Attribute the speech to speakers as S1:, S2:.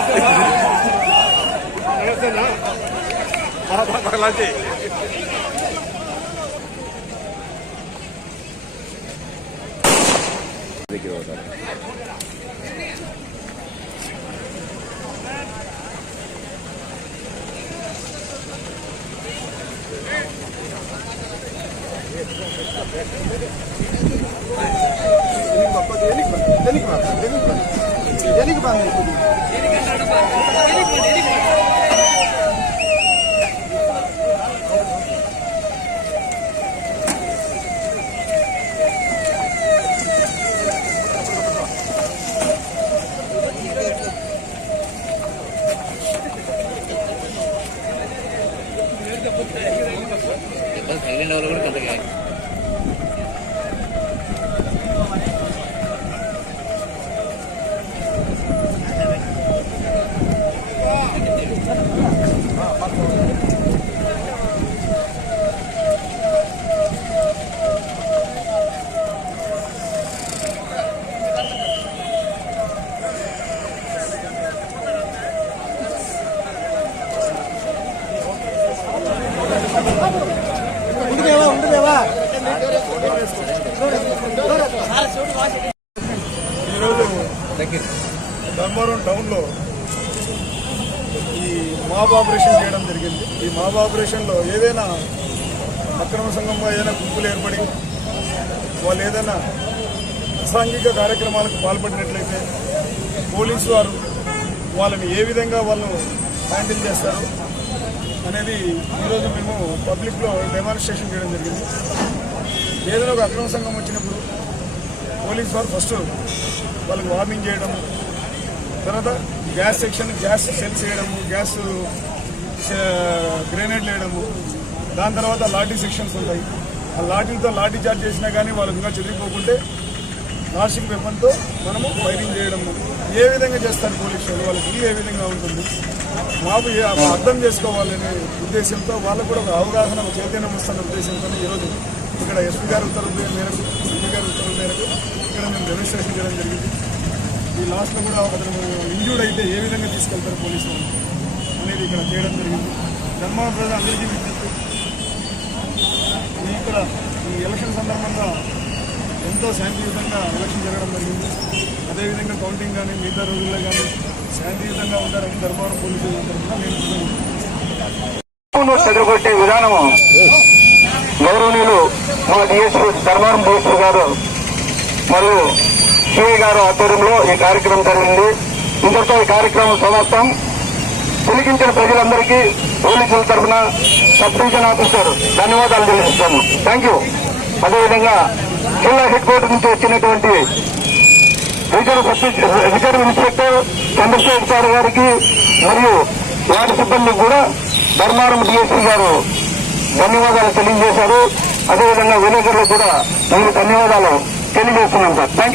S1: Ini Bapak
S2: lagi. Denik bak, denik bak, denik bak, denik bak. Denik bak. Denik bak. కూడా కొంతగా
S1: ఈరోజు ధర్మవరం టౌన్లో ఈ mob operation చేయడం జరిగింది. ఈ మాబ్ ఆపరేషన్లో ఏదైనా అక్రమ సంఘంగా ఏదైనా గుంపులు ఏర్పడి వాళ్ళు ఏదైనా అసాంఘిక కార్యక్రమాలకు పాల్పడినట్లయితే పోలీసు వారు వాళ్ళని ఏ విధంగా వాళ్ళు హ్యాండిల్ చేస్తారు అనేది ఈరోజు మేము పబ్లిక్లో డెమాన్స్ట్రేషన్ చేయడం జరిగింది. ఏదైనా ఒక అక్రమ సంఘం వచ్చినప్పుడు పోలీస్ వారు ఫస్ట్ వాళ్ళకి వార్నింగ్ చేయడం తర్వాత గ్యాస్ సెక్షన్ గ్యాస్ సెల్స్ వేయడము గ్యాస్ గ్రెనేడ్లు వేయడము. దాని తర్వాత లాఠీ సెక్షన్స్ ఉంటాయి. ఆ లాఠీలతో లాఠీ చార్జ్ చేసినా కానీ వాళ్ళు ఇంకా చెదిరిపోకుంటే ప్లాస్టిక్ వెపన్తో మనము ఫైరింగ్ చేయడము. ఏ విధంగా చేస్తారు పోలీసు వాళ్ళు? వాళ్ళకి ఏ విధంగా ఉంటుంది? మాకు అర్థం చేసుకోవాలనే ఉద్దేశంతో వాళ్ళకు కూడా ఒక అవగాహన ఒక చైతన్యం వస్తున్న ఉద్దేశంతో ఈరోజు ఇక్కడ ఎస్పీ గారి ఉత్తర్వుల మేరకు ఎంపీ గారి ఉత్తర్వుల మేరకు ఇక్కడ మేము డెమోన్స్ట్రేషన్ చేయడం జరిగింది. లాస్ట్లో కూడా అతను ఇంజూర్డ్ అయితే ఏ విధంగా తీసుకెళ్తారు పోలీసు వాళ్ళు అనేది ఇక్కడ చేయడం జరిగింది. ధర్మవరం ప్రజలు అందరికీ విజ్ఞప్తి. ఇక్కడ ఈ ఎలక్షన్ సందర్భంగా ఎంతో శాంతియుతంగా ఎలక్షన్ జరగడం జరిగింది. అదేవిధంగా కౌంటింగ్ కానీ మిగతా రోజుల్లో కానీ శాంతియుతంగా ఉంటారని ధర్మవరం పోలీసులు నేను
S3: ను చెదరగొట్టే విధానము గౌరవనీయులు మా డిఎస్పీ ధర్మవరం పోలీసులు గారు మరియు సిఐ గారు ఆధ్వర్యంలో ఈ కార్యక్రమం జరిగింది. ఇంతటితో ఈ కార్యక్రమం సమాప్తం. తిరిగించిన ప్రజలందరికీ పోలీసుల తరఫున సబ్ డివిజన్ ఆఫీసర్ ధన్యవాదాలు తెలియజేస్తాను థ్యాంక్ యూ అదేవిధంగా జిల్లా హెడ్ క్వార్టర్ నుంచి వచ్చినటువంటి reserve reserve inspector Chandrasekhar sir గారికి మరియు వారి సిబ్బందికి కూడా ధర్మారం డిఎస్పీ గారు ధన్యవాదాలు తెలియజేశారు. అదేవిధంగా విలేకరులకు కూడా మీరు ధన్యవాదాలు తెలియజేస్తున్నాం సార్. థ్యాంక్